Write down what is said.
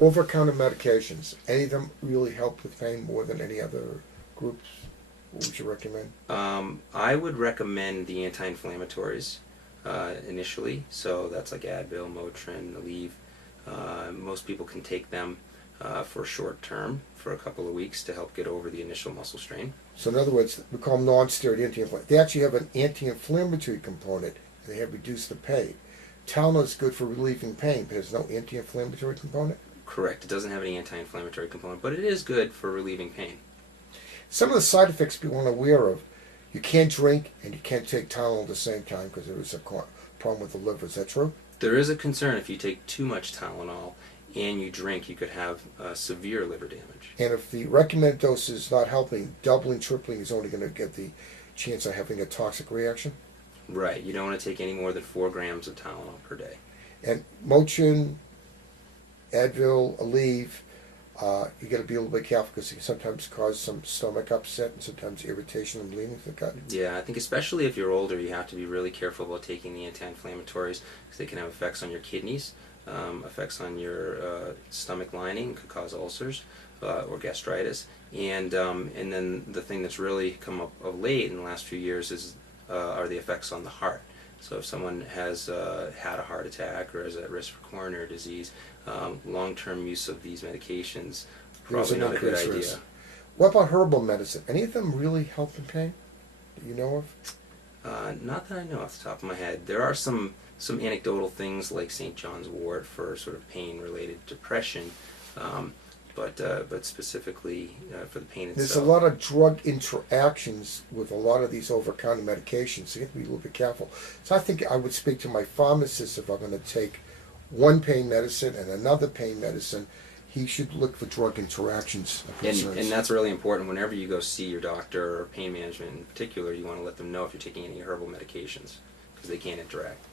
Over-counter medications, any of them really help with pain more than any other groups? What would you recommend? I would recommend the anti-inflammatories initially. So that's like Advil, Motrin, Aleve. Most people can take them for short term, for a couple of weeks to help get over the initial muscle strain. So in other words, we call them non-steroid anti-inflammatory. They actually have an anti-inflammatory component, and they have reduced the pain. Tylenol is good for relieving pain, but there's no anti-inflammatory component? Correct. It doesn't have any anti-inflammatory component, but it is good for relieving pain. Some of the side effects people aren't aware of, you can't drink and you can't take Tylenol at the same time because there is a problem with the liver. Is that true? There is a concern if you take too much Tylenol and you drink, you could have severe liver damage. And if the recommended dose is not helping, doubling, tripling is only going to get the chance of having a toxic reaction? Right. You don't want to take any more than 4 grams of Tylenol per day. And Motrin, Advil, Aleve, you got to be a little bit careful because it can sometimes cause some stomach upset and sometimes irritation and bleeding to the gut. Yeah, I think especially if you're older, you have to be really careful about taking the anti-inflammatories because they can have effects on your kidneys, effects on your stomach lining, could cause ulcers or gastritis, and then the thing that's really come up of late in the last few years are the effects on the heart. So if someone has had a heart attack or is at risk for coronary disease, long-term use of these medications probably not a good idea. Risk. What about herbal medicine? Any of them really help in pain that you know of? Not that I know off the top of my head. There are some anecdotal things like St. John's wort for sort of pain-related depression, but specifically for the pain itself. There's a lot of drug interactions with a lot of these over-counter medications, so you have to be a little bit careful. So I think I would speak to my pharmacist if I'm going to take one pain medicine and another pain medicine. He should look for drug interactions. And that's really important. Whenever you go see your doctor or pain management in particular, you want to let them know if you're taking any herbal medications because they can't interact.